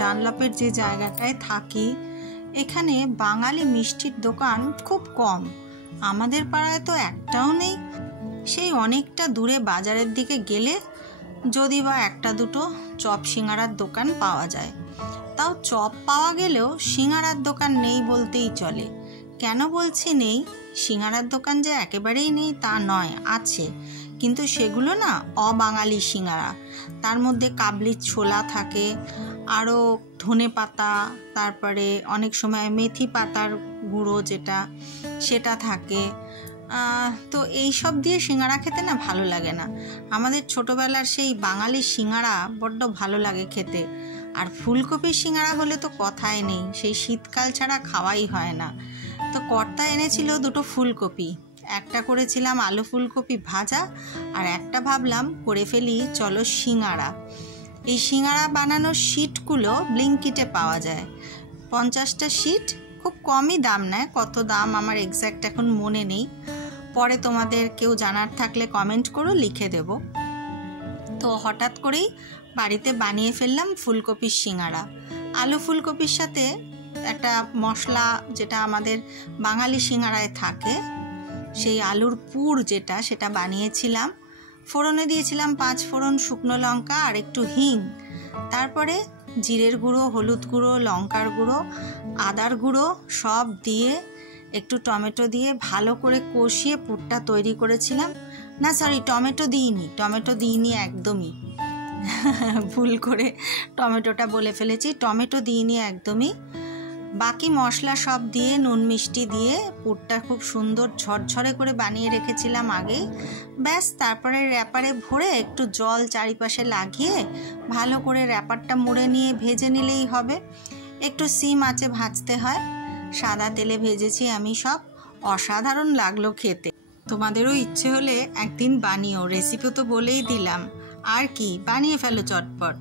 ডানলপের যে জায়গাটায় থাকি এখানে বাঙালি মিষ্টির দোকান খুব কম। আমাদের পাড়ায় তো একটাও নেই। সেই অনেকটা দূরে বাজারের দিকে গেলে যদি বা একটা দুটো চপ সিঙাড়ার দোকান পাওয়া যায়। তাও চপ পাওয়া গেলেও সিঙাড়ার দোকান নেই বলতেই চলে। কেন বলছি নেই, সিঙাড়ার দোকান যে একেবারেই নেই তা নয়, আছে, কিন্তু সেগুলো না অবাঙালি সিঙাড়া। তার মধ্যে কাবলির ছোলা থাকে, আরও ধনে পাতা, তারপরে অনেক সময় মেথি পাতার গুঁড়ো যেটা সেটা থাকে। তো এই সব দিয়ে সিঙাড়া খেতে না ভালো লাগে না। আমাদের ছোটোবেলার সেই বাঙালি সিঙাড়া বড্ড ভালো লাগে খেতে। আর ফুলকপির সিঙাড়া হলে তো কথাই নেই, সেই শীতকাল ছাড়া খাওয়াই হয় না। তো কর্তা এনেছিল দুটো ফুলকপি, একটা করেছিলাম আলু ফুলকপি ভাজা, আর একটা ভাবলাম করে ফেলি চলো সিঙাড়া। এই সিঙাড়া বানানোর শিটগুলো ব্লিঙ্কিটে পাওয়া যায়, 50টা শিট, খুব কমই দাম নেয়। কত দাম আমার এক্স্যাক্ট এখন মনে নেই, পরে তোমাদের কেউ জানার থাকলে কমেন্ট করো, লিখে দেব। তো হঠাৎ করেই বাড়িতে বানিয়ে ফেললাম ফুলকপির সিঙাড়া। আলু ফুলকপির সাথে একটা মশলা যেটা আমাদের বাঙালি সিঙাড়ায় থাকে, সেই আলুর পুর যেটা, সেটা বানিয়েছিলাম। ফোড়নে দিয়েছিলাম 5 ফোড়ন, শুকনো লঙ্কা আর একটু হিং। তারপরে জিরের গুঁড়ো, হলুদ গুঁড়ো, লঙ্কার গুঁড়ো, আদার গুঁড়ো সব দিয়ে একটু টমেটো দিয়ে ভালো করে কষিয়ে পুরটা তৈরি করেছিলাম। না সরি, টমেটো দিইনি একদমই, ভুল করে টমেটোটা বলে ফেলেছি, টমেটো দিইনি একদমই। বাকি মশলা সব দিয়ে নুন মিষ্টি দিয়ে পুরটা খুব সুন্দর ঝরঝরে করে বানিয়ে রেখেছিলাম আগেই। ব্যাস, তারপরে র্যাপারে ভরে একটু জল চারিপাশে লাগিয়ে ভালো করে র্যাপারটা মুড়ে নিয়ে ভেজে নিলেই হবে। একটু সিম আঁচে ভাজতে হয়, সাদা তেলে ভেজেছি আমি সব। অসাধারণ লাগলো খেতে। তোমাদেরও ইচ্ছে হলে একদিন বানিও, রেসিপি তো বলেই দিলাম, আর কি, বানিয়ে ফেলো চটপট।